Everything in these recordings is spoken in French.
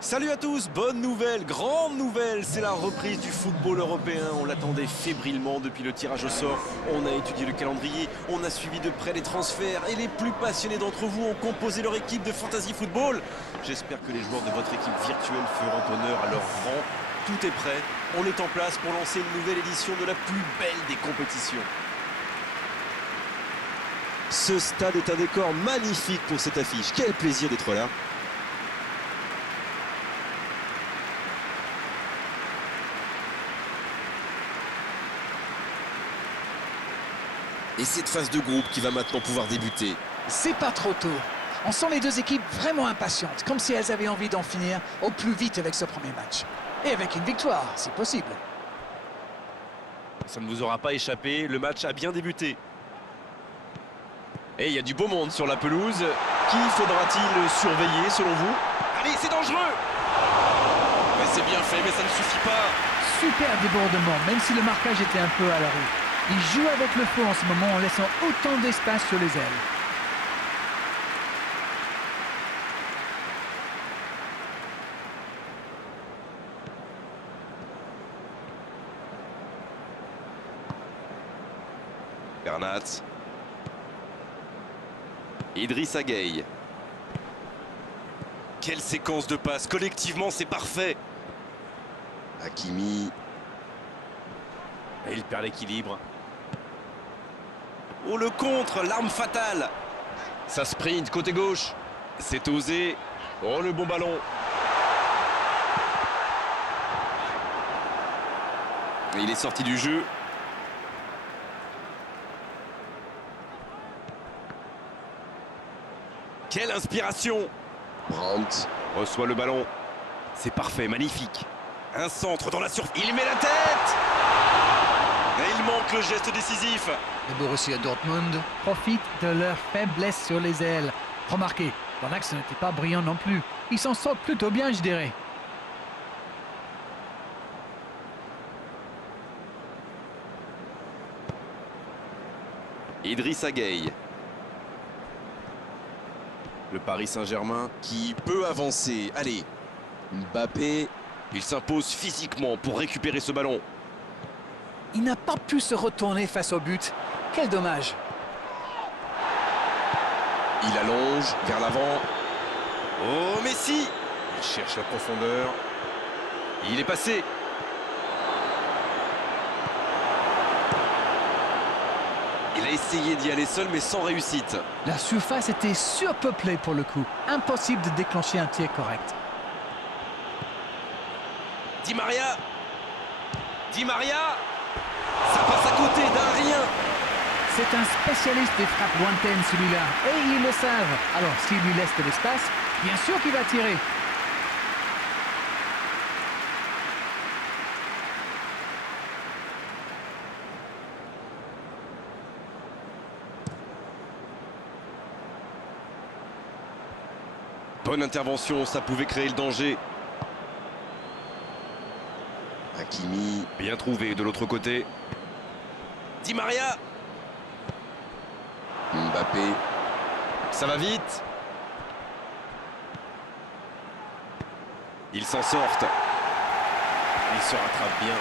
Salut à tous, bonne nouvelle, grande nouvelle, c'est la reprise du football européen. On l'attendait fébrilement depuis le tirage au sort. On a étudié le calendrier, on a suivi de près les transferts et les plus passionnés d'entre vous ont composé leur équipe de Fantasy Football. J'espère que les joueurs de votre équipe virtuelle feront honneur à leur rang. Tout est prêt, on est en place pour lancer une nouvelle édition de la plus belle des compétitions. Ce stade est un décor magnifique pour cette affiche. Quel plaisir d'être là. Et cette phase de groupe qui va maintenant pouvoir débuter. C'est pas trop tôt. On sent les deux équipes vraiment impatientes, comme si elles avaient envie d'en finir au plus vite avec ce premier match. Et avec une victoire, si possible. Ça ne vous aura pas échappé, le match a bien débuté. Et il y a du beau monde sur la pelouse. Qui faudra-t-il surveiller selon vous? Allez, c'est dangereux! Mais c'est bien fait, mais ça ne suffit pas. Super débordement, même si le marquage était un peu à la rue. Il joue avec le feu en ce moment en laissant autant d'espace sur les ailes. Bernat. Idrissa Gueye. Quelle séquence de passes, collectivement c'est parfait. Hakimi. Et il perd l'équilibre. Oh le contre, l'arme fatale. Ça sprint côté gauche. C'est osé. Oh le bon ballon. Et il est sorti du jeu. Quelle inspiration! Brandt reçoit le ballon. C'est parfait, magnifique. Un centre dans la surface. Il met la tête! Et il manque le geste décisif. Le Borussia Dortmund. Profite de leur faiblesse sur les ailes. Remarquez, dans l'axe, ce n'était pas brillant non plus. Ils s'en sortent plutôt bien, je dirais. Idrissa Gueye. Le Paris Saint-Germain qui peut avancer. Allez, Mbappé. Il s'impose physiquement pour récupérer ce ballon. Il n'a pas pu se retourner face au but. Quel dommage. Il allonge vers l'avant. Oh, Messi! Il cherche la profondeur. Il est passé. Il a essayé d'y aller seul, mais sans réussite. La surface était surpeuplée pour le coup. Impossible de déclencher un tir correct. Di Maria! Di Maria! Ça passe à côté d'un rien! C'est un spécialiste des frappes lointaines celui-là. Et ils le savent. Alors s'il lui laisse de l'espace, bien sûr qu'il va tirer. Bonne intervention, ça pouvait créer le danger. Hakimi, bien trouvé de l'autre côté. Di Maria. Mbappé. Ça va vite. Ils s'en sortent. Ils se rattrapent bien.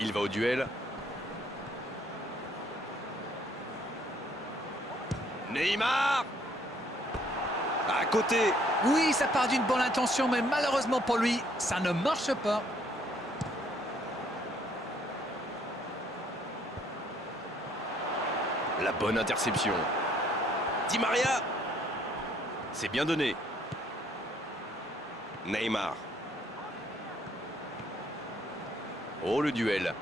Il va au duel. Neymar! À côté! Oui, ça part d'une bonne intention, mais malheureusement pour lui, ça ne marche pas. La bonne interception. Di Maria! C'est bien donné. Neymar. Oh, le duel.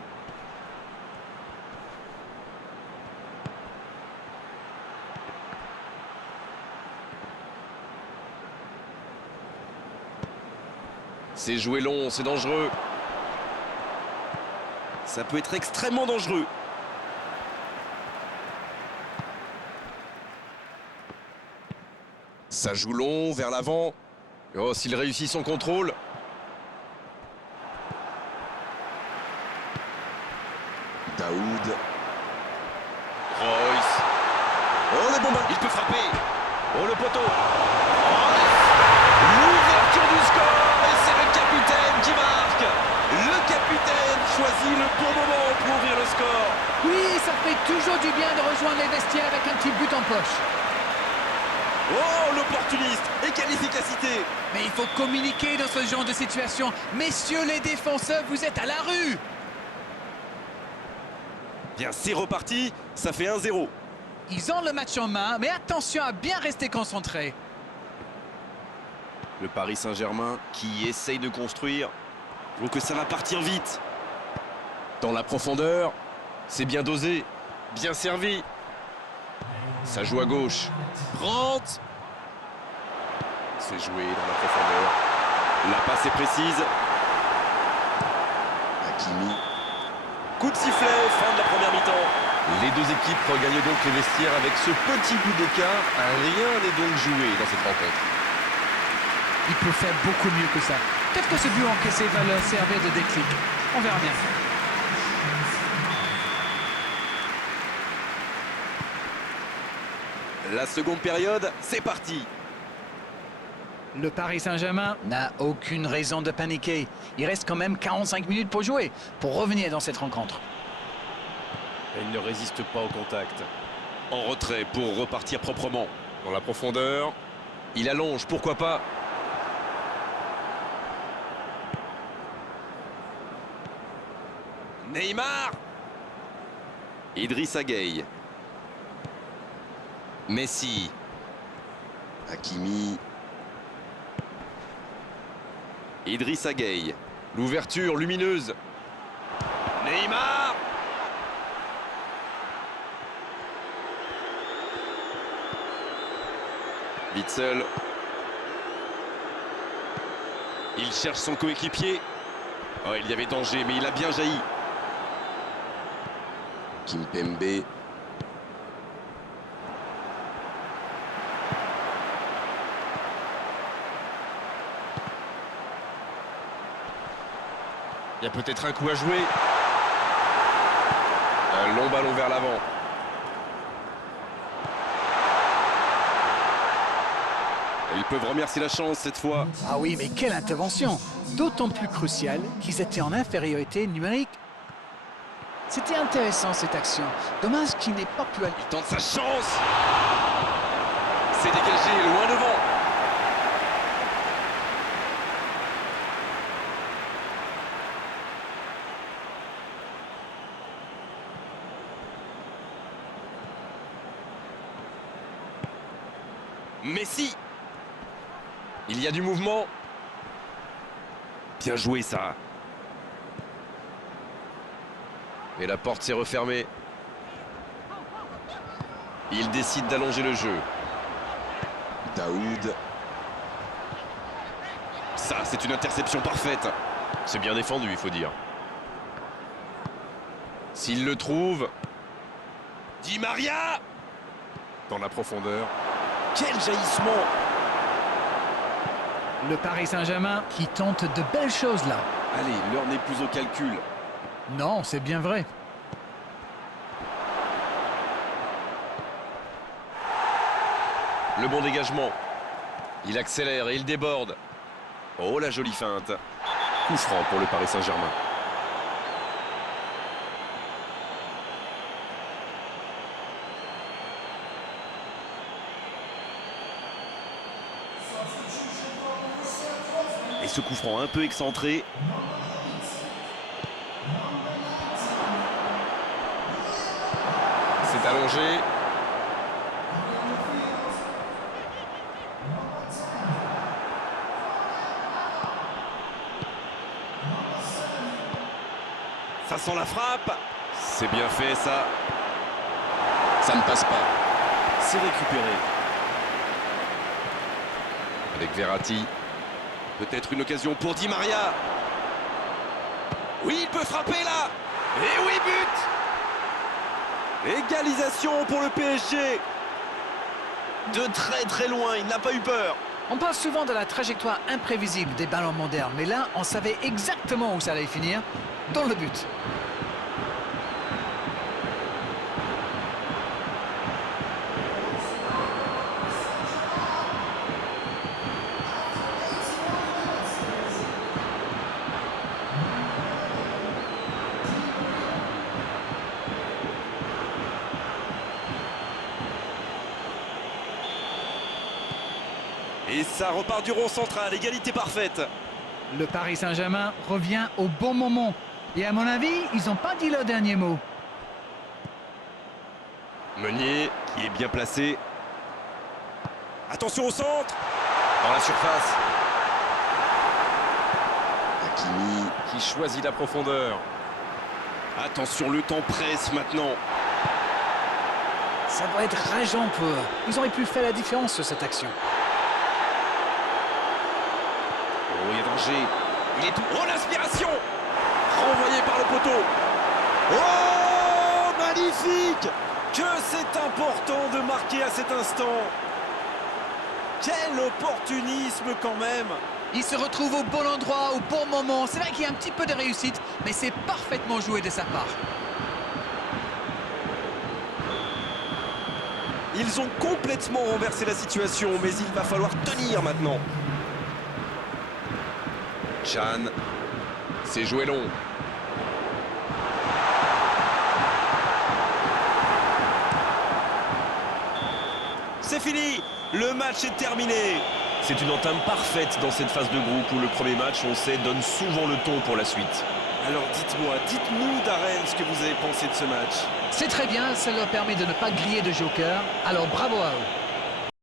C'est joué long, c'est dangereux. Ça peut être extrêmement dangereux. Ça joue long, vers l'avant. Oh, s'il réussit son contrôle. Daoud. Royce. Oh, le bon ballon. Il peut frapper. Oh, le poteau. Oh, l'ouverture du score. Et c'est le capitaine qui marque. Le capitaine choisit le bon moment pour ouvrir le score. Oui, ça fait toujours du bien de rejoindre les vestiaires avec un petit but en poche. Oh, l'opportuniste. Et quelle efficacité. Mais il faut communiquer dans ce genre de situation. Messieurs les défenseurs, vous êtes à la rue. Bien, c'est reparti. Ça fait 1-0. Ils ont le match en main, mais attention à bien rester concentré. Le Paris Saint-Germain qui essaye de construire. Donc ça va partir vite. Dans la profondeur. C'est bien dosé. Bien servi. Ça joue à gauche. Rentre. C'est joué dans la profondeur. La passe est précise. Hakimi. Coup de sifflet, fin de la première mi-temps. Les deux équipes regagnent donc les vestiaires avec ce petit but d'écart. Rien n'est donc joué dans cette rencontre. Il peut faire beaucoup mieux que ça. Peut-être que ce but encaissé va leur servir de déclic. On verra bien. La seconde période, c'est parti. Le Paris Saint-Germain N'a aucune raison de paniquer. Il reste quand même 45 minutes pour jouer, pour revenir dans cette rencontre. Il ne résiste pas au contact. En retrait pour repartir proprement. Dans la profondeur. Il allonge, pourquoi pas. Neymar. Idrissa Gueye. Messi. Hakimi. Idrissa Gueye. L'ouverture lumineuse. Neymar. Witsel. Il cherche son coéquipier. Oh, il y avait danger, mais il a bien jailli. Kimpembe. Il y a peut-être un coup à jouer. Un long ballon vers l'avant. Ils peuvent remercier la chance cette fois. Ah oui, mais quelle intervention! D'autant plus cruciale qu'ils étaient en infériorité numérique. C'était intéressant cette action. Dommage qu'il n'ait pas pu aller. Il tente sa chance. C'est dégagé, loin devant. Messi. Il y a du mouvement. Bien joué ça. Et la porte s'est refermée. Il décide d'allonger le jeu. Daoud. Ça, c'est une interception parfaite. C'est bien défendu, il faut dire. S'il le trouve. Di Maria. Dans la profondeur. Quel jaillissement! Le Paris Saint-Germain qui tente de belles choses là. Allez, l'heure n'est plus au calcul. Non, c'est bien vrai. Le bon dégagement. Il accélère et il déborde. Oh, la jolie feinte. Coup franc pour le Paris Saint-Germain. Et ce coup franc un peu excentré. C'est allongé. Ça sent la frappe. C'est bien fait ça. Ça ne passe pas. C'est récupéré. Avec Verratti. Peut-être une occasion pour Di Maria. Oui, il peut frapper là. Et oui, but. Égalisation pour le PSG. De très très loin, il n'a pas eu peur. On parle souvent de la trajectoire imprévisible des ballons modernes, mais là, on savait exactement où ça allait finir, dans le but. Et ça repart du rond central, égalité parfaite. Le Paris Saint-Germain revient au bon moment. Et à mon avis, ils n'ont pas dit leur dernier mot. Meunier qui est bien placé. Attention au centre. Dans la surface. Hakimi qui choisit la profondeur. Attention, le temps presse maintenant. Ça doit être rageant pour eux. Ils auraient pu faire la différence sur cette action. Oh, il y a danger. Il est tout... Oh, l'aspiration. Renvoyé par le poteau. Oh, magnifique. Que c'est important de marquer à cet instant. Quel opportunisme quand même. Il se retrouve au bon endroit, au bon moment. C'est vrai qu'il y a un petit peu de réussite, mais c'est parfaitement joué de sa part. Ils ont complètement renversé la situation, mais il va falloir tenir maintenant. Chan, c'est joué long. C'est fini, le match est terminé. C'est une entame parfaite dans cette phase de groupe où le premier match, on sait, donne souvent le ton pour la suite. Alors dites-nous Darren ce que vous avez pensé de ce match. C'est très bien, ça leur permet de ne pas griller de joker, alors bravo à eux.